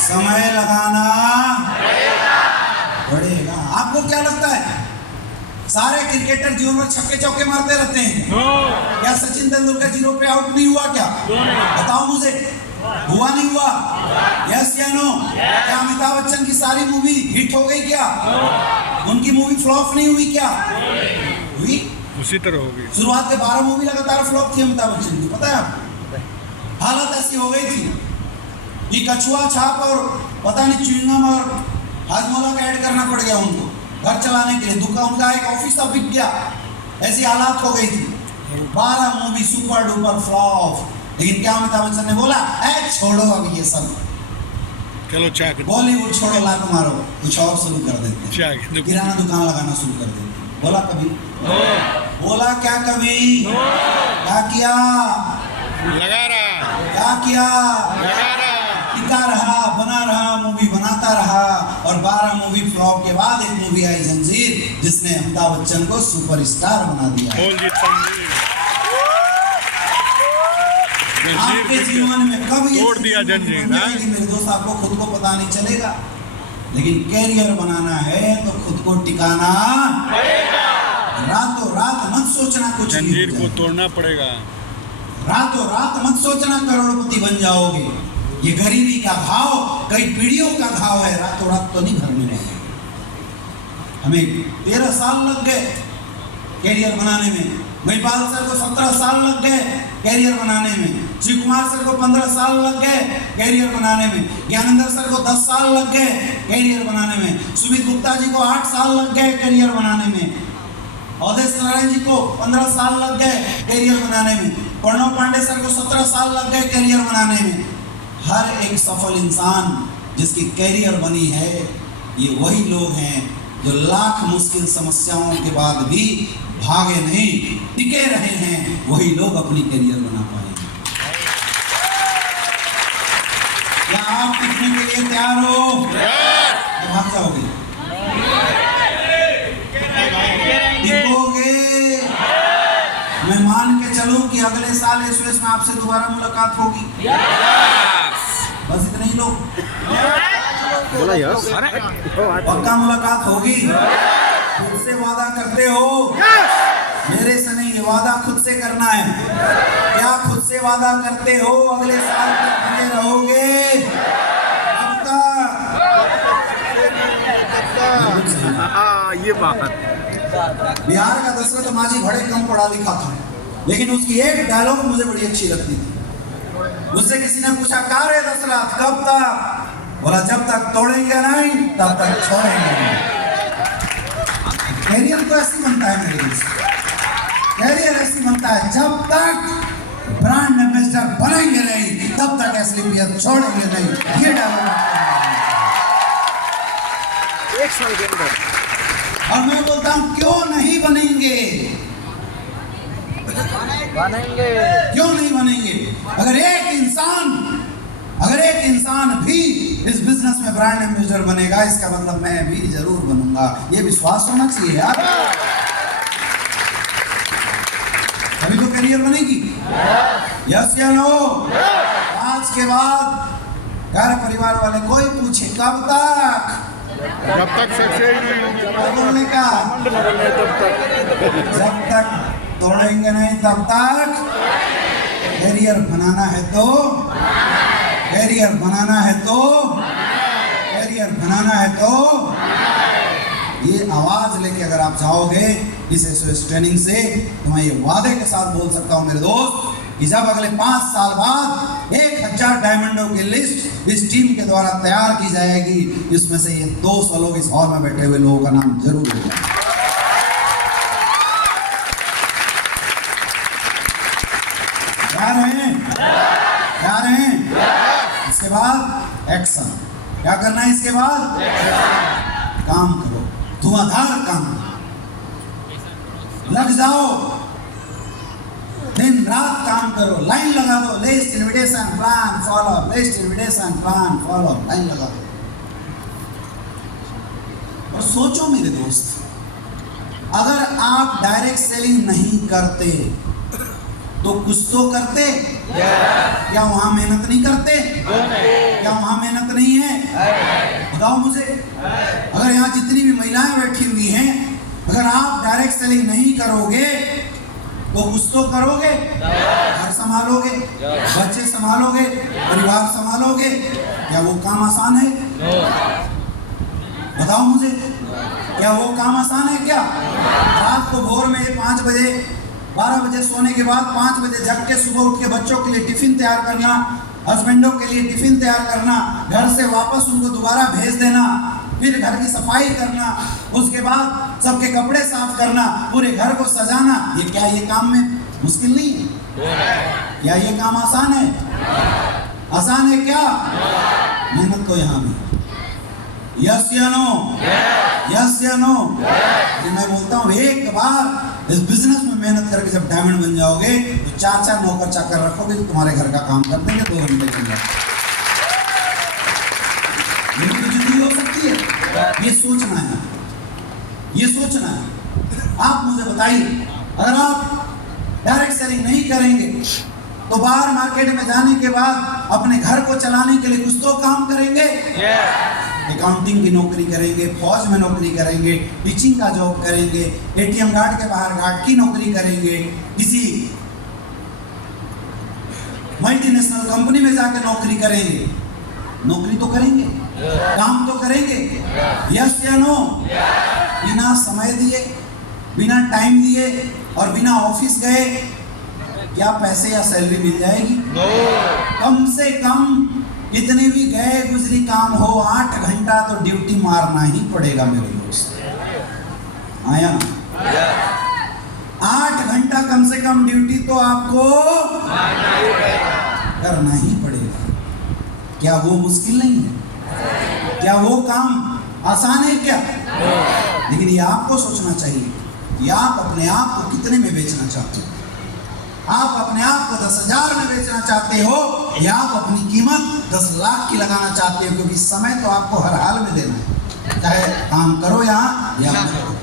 समय लगाना पड़ेगा। आपको क्या लगता है सारे क्रिकेटर जीवन में छक्के चौके मारते रहते हैं? क्या सचिन तेंदुलकर 0 पे आउट नहीं हुआ क्या? बताओ मुझे, हुआ नहीं हुआ? यस या नो? क्या अमिताभ बच्चन की सारी मूवी हिट हो गई क्या? उनकी मूवी फ्लॉप नहीं हुई क्या? हुई, उसी तरह होगी। शुरुआत के 12 मूवी लगातार फ्लॉप थी अमिताभ बच्चन की, पता है आपको? हालत ऐसी हो गई थी कि कछुआ छाप और पता नहीं च्युइंगम और हाजमोला का ऐड करना पड़ गया उनको घर चलाने के लिए। दुकान उनका एक ऑफिस अब बिक गया, ऐसी हालात हो गई थी। 12 मूवी सुपर डुपर फ्लॉप। लेकिन क्या अमिताभ बच्चन ने बोला, ऐ छोड़ो अब ये सब, चलो चाय बॉलीवुड छोड़ो, लात मारो, कुछ और शुरू कर देते हैं, किराना दुकान लगाना शुरू कर देते हैं। बोला कभी? बोला क्या कभी? क्या किया? लगा रहा, क्या किया? लगा रहा, टिका रहा, बना रहा, मूवी बनाता रहा। और 12 मूवी फ्लॉप के बाद एक मूवी आई जंजीर, जिसने अमिताभ बच्चन को सुपरस्टार बना दिया। आपके जीवन में कब ये तोड़ दिया जंजीर, मेरे दोस्त, आपको खुद को पता नहीं चलेगा। लेकिन कैरियर बनाना है तो खुद को टिकाना पड़ेगा। रातों रात मत सोचना कुछ जंजीर को तोड़ना पड़ेगा। रातों रात मत सोचना करोड़पति बन जाओगे। ये गरीबी का घाव कई पीढ़ियों का घाव है, रातों रात तो नहीं भरने वाले। हमें 13 साल लग गए कैरियर बनाने में। महिपाल सर को 17 साल लग गए कैरियर बनाने में। श्री कुमार सर को 15 साल लग गए कैरियर बनाने में। ज्ञानेंद्र सर को 10 साल लग गए कैरियर बनाने में। सुमित गुप्ता जी को 8 साल लग गए कैरियर बनाने में। अवधेश नारायण जी को 15 साल लग गए कैरियर बनाने में। प्रणव पांडे सर को 17 साल लग गए कैरियर बनाने में। हर एक सफल इंसान जिसकी कैरियर बनी है, ये वही लोग हैं जो लाख मुश्किल समस्याओं के बाद भी भागे नहीं, टिके रहे हैं। वही लोग अपनी कैरियर बना पाएंगे। क्या आप टिकने के लिए तैयार हो? भाग जाओगे? टिकोगे? मैं मान के चलूं कि अगले साल एसओएस में आपसे दोबारा मुलाकात होगी? बस इतने ही लोग बोला यार, पक्का मुलाकात होगी? खुद से वादा करते हो? मेरे से नहीं, ये वादा खुद से करना है। क्या खुद से वादा करते हो अगले साल तक बने रहोगे? अब तक ये बात। बिहार का दशरथ माझी बड़े कम पढ़ा लिखा था, लेकिन उसकी एक डायलॉग मुझे बड़ी अच्छी लगती थी। मुझसे किसी ने पूछा, कहाँ रे दशरथ, कब तक? बोला, जब तक तोड़ेंगे नहीं तब तक छोड़ेंगे नहीं। कैरियर तो ऐसी बनता है मेरे दोस्त, कैरियर ऐसी बनता है, जब तक ब्रांड एम्बेसडर बनेंगे नहीं तब तक एसलीपीएस छोड़ेंगे नहीं। ये डायलॉग 1 साल के अंदर। और मैं बोलता हूँ, क्यों नहीं बनेंगे? क्यों नहीं बनेंगे? अगर एक इंसान भी इस बिजनेस में ब्रांड एम्बेसडर बनेगा, इसका मतलब मैं भी जरूर बनूंगा। ये विश्वास होना चाहिए यार, अभी तो करियर बनेगी। यस या नो? आज के बाद घर परिवार वाले कोई पूछे कब तक, जब तक सक्सेस नहीं होगी बोलने का, जब तक तोड़ेंगे नहीं तब तक। कैरियर बनाना है तो, कैरियर बनाना है तो, कैरियर बनाना है तो ये आवाज लेके अगर आप जाओगे इस एसओएस ट्रेनिंग से, तो मैं ये वादे के साथ बोल सकता हूं मेरे दोस्त कि जब अगले 5 साल बाद 1000 डायमंडों की लिस्ट इस टीम के द्वारा तैयार की जाएगी, इसमें से ये 200 लोग इस हॉल में बैठे हुए लोगों का नाम जरूर होगा। क्या रहे? इसके बाद एक्शन। क्या करना है इसके बाद? काम करो, धुआंधार काम, लग जाओ, दिन रात काम करो, लाइन लगा दो, list invitation plan follow, list invitation plan follow, line लगा दो। और सोचो मेरे दोस्त, अगर आप डायरेक्ट सेलिंग नहीं करते तो कुछ तो करते? क्या वहां मेहनत नहीं करते? क्या क्या वहां मेहनत नहीं है? बताओ मुझे। अगर यहाँ जितनी भी महिलाएं बैठी हुई हैं, अगर आप डायरेक्ट सेलिंग नहीं करोगे तो कुछ तो करोगे, घर संभालोगे, बच्चे संभालोगे, परिवार संभालोगे। क्या वो काम आसान है? बताओ मुझे, क्या वो काम आसान है? क्या रात को भोर में 5 बजे 12 बजे सोने के बाद 5 बजे जग के सुबह उठ के बच्चों के लिए टिफिन तैयार करना, हस्बैंडों के लिए टिफिन तैयार करना, घर से वापस उनको दोबारा भेज देना, फिर घर की सफाई करना, उसके बाद सबके कपड़े साफ करना, पूरे घर को सजाना, ये क्या ये काम में मुश्किल नहीं है? क्या ये काम आसान है? आसान है क्या? मेहनत तो यहाँ भी। यस या नो? यस या नो? मैं बोलता हूँ एक बार इस बिजनेस में मेहनत करके जब डायमंड बन जाओगे तो 4 नौकर चाकर रखोगे तो तुम्हारे घर का काम कर देंगे 2 घंटे के अंदर। जिंदगी हो सकती है। ये सोचना है, ये सोचना है। आप मुझे बताइए, अगर आप डायरेक्ट सेलिंग नहीं करेंगे तो बाहर मार्केट में जाने के बाद अपने घर को चलाने के लिए कुछ तो काम करेंगे। अकाउंटिंग की नौकरी करेंगे, फौज में नौकरी करेंगे, टीचिंग का जॉब करेंगे, एटीएम गार्ड के बाहर गार्ड की नौकरी करेंगे, किसी मल्टीनेशनल कंपनी में जाकर नौकरी करेंगे। नौकरी तो करेंगे, काम तो करेंगे। यस या नो? बिना समय दिए, बिना टाइम दिए और बिना ऑफिस गए क्या पैसे या सैलरी मिल जाएगी? कम से कम कितने भी गए गुजरी काम हो 8 घंटा तो ड्यूटी मारना ही पड़ेगा मेरे दोस्त। आया? 8 घंटा कम से कम ड्यूटी तो आपको करना ही पड़ेगा। क्या वो मुश्किल नहीं है? क्या वो काम आसान है क्या? लेकिन ये आपको सोचना चाहिए कि आप अपने आप को कितने में बेचना चाहते हो। आप अपने आप को 10,000 में बेचना चाहते हो या आप अपनी कीमत 10 लाख की लगाना चाहते हो? क्योंकि समय तो आपको हर हाल में देना है, चाहे काम करो यहाँ या ना करो।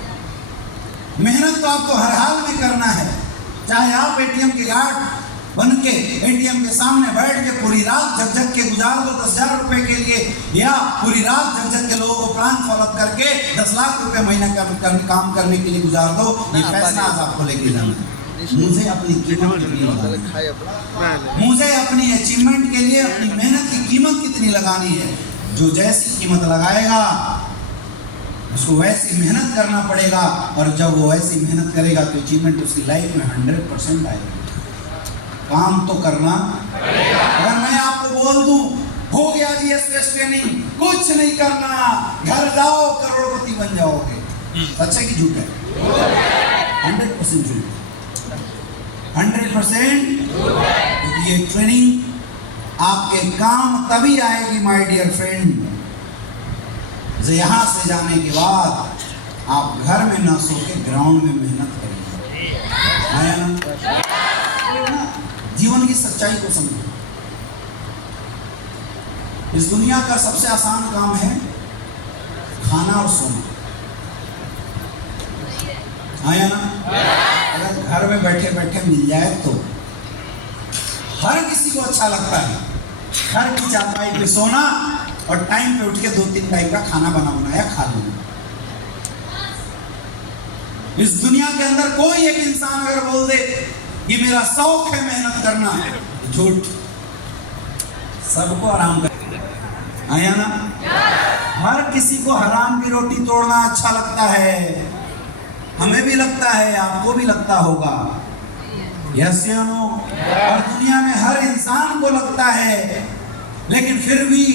मेहनत तो आपको हर हाल में करना है, चाहे आप एटीएम के गार्ड बन के एटीएम के सामने बैठ के पूरी रात जग के गुजार दो 10,000 रुपए के लिए, या पूरी रात जग के लोगों को प्लान फॉलो करके 10 लाख रुपए महीना काम करने के लिए गुजार दो। ये फैसला आज आपको लेके जाना है। मुझे अपनी कीमत कितनी लगानी, मुझे अपनी अचीवमेंट के लिए अपनी मेहनत की कीमत कितनी लगानी है। जो जैसी कीमत लगाएगा उसको वैसी मेहनत करना पड़ेगा, और जब वो वैसी मेहनत करेगा तो अचीवमेंट उसकी लाइफ में 100% आएगा। काम तो करना। अगर मैं आपको बोल दूं हो गया जी एसएस ट्रेनिंग, कुछ नहीं करना, घर जाओ करोड़पति बन जाओगे, सच है कि झूठ है? 100% झूठ, 100%। क्योंकि ये ट्रेनिंग आपके काम तभी आएगी माय डियर फ्रेंड, यहाँ से जाने के बाद आप घर में ना सो के ग्राउंड में मेहनत करेंगे। आया ना? जीवन की सच्चाई को समझो। इस दुनिया का सबसे आसान काम है खाना और सोना। आया ना? अगर घर में बैठे बैठे मिल जाए तो हर किसी को अच्छा लगता है घर की चारपाई पे सोना और टाइम पे उठ के 2-3 टाइम का खाना बनाया खा लेना। इस दुनिया के अंदर कोई एक इंसान अगर बोल दे ये मेरा शौक है मेहनत करना, झूठ। सबको आराम कर, आया ना? हर किसी को हराम की रोटी तोड़ना अच्छा लगता है, हमें भी लगता है, आपको भी लगता होगा। यस या नो? और दुनिया में हर इंसान को लगता है, लेकिन फिर भी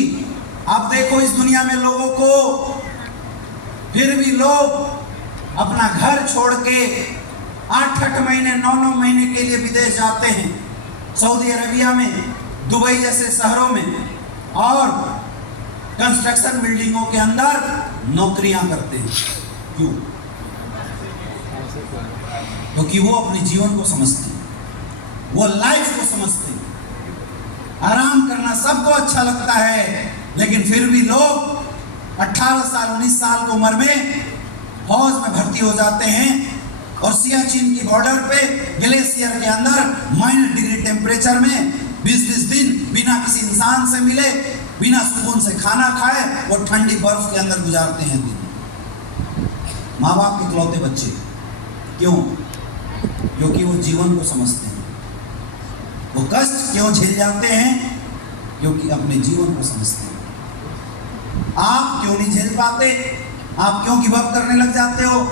आप देखो इस दुनिया में लोगों को, फिर भी लोग अपना घर छोड़ के 8-8 महीने 9-9 महीने के लिए विदेश जाते हैं, सऊदी अरेबिया में, दुबई जैसे शहरों में, और कंस्ट्रक्शन बिल्डिंगों के अंदर नौकरियां करते हैं। क्यों? क्योंकि वो अपने जीवन को समझते हैं, वो लाइफ को समझते हैं। आराम करना सबको अच्छा लगता है, लेकिन फिर भी लोग 18 साल 19 साल की उम्र में फौज में भर्ती हो जाते हैं और सियाचिन की बॉर्डर पे ग्लेशियर के अंदर -डिग्री टेम्परेचर में 20-20 दिन बिना किसी इंसान से मिले, बिना सुकून से खाना खाए वो ठंडी बर्फ के अंदर गुजारते हैं दिन। माँ बाप के इकलौते बच्चे, क्यों? क्योंकि वो जीवन को समझते हैं। वो कष्ट क्यों झेल जाते हैं? क्योंकि अपने जीवन को समझते हैं। आप क्यों नहीं झेल पाते? आप क्यों गिव अप करने लग जाते हो?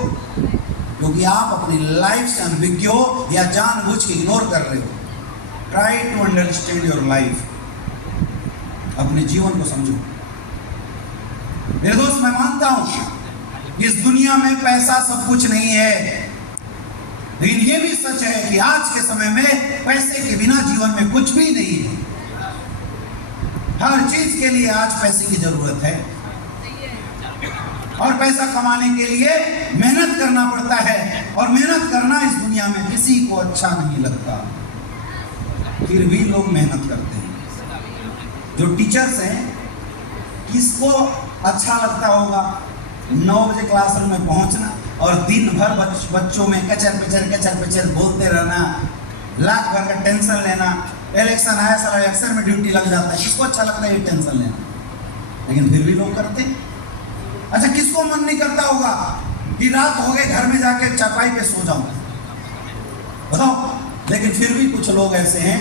क्योंकि आप अपनी लाइफ से अनभिज्ञ हो या जानबूझ के इग्नोर कर रहे हो। Try to understand your life. अपने जीवन को समझो। मेरे दोस्त, मैं मानता हूं इस दुनिया में पैसा सब कुछ नहीं है, लेकिन यह भी सच है कि आज के समय में पैसे के बिना जीवन में कुछ भी नहीं है। हर चीज के लिए आज पैसे की जरूरत है, और पैसा कमाने के लिए मेहनत करना पड़ता है, और मेहनत करना इस दुनिया में किसी को अच्छा नहीं लगता, फिर भी लोग मेहनत करते हैं। जो टीचर्स हैं, किसको अच्छा लगता होगा 9 बजे क्लासरूम में पहुंचना और दिन भर बच्चों में कचर पिचर बोलते रहना, लाख भर का टेंशन लेना। इलेक्शन आया, सारा इलेक्शन में ड्यूटी लग जाता है, किसको अच्छा लगता है ये टेंशन लेना? लेकिन फिर भी लोग करते हैं। अच्छा, किसको मन नहीं करता होगा कि रात हो गए घर में जाके चारपाई पे सो जाऊं? बताओ। लेकिन फिर भी कुछ लोग ऐसे हैं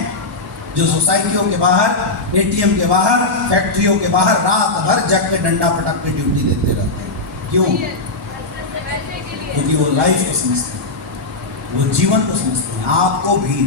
जो सोसाइटियों के बाहर, एटीएम के बाहर, फैक्ट्रियों के बाहर रात भर जग के डंडा पटक के ड्यूटी देते रहते हैं। क्यों? क्योंकि वो लाइफ को समझते हैं, वो जीवन को समझते हैं। आपको भी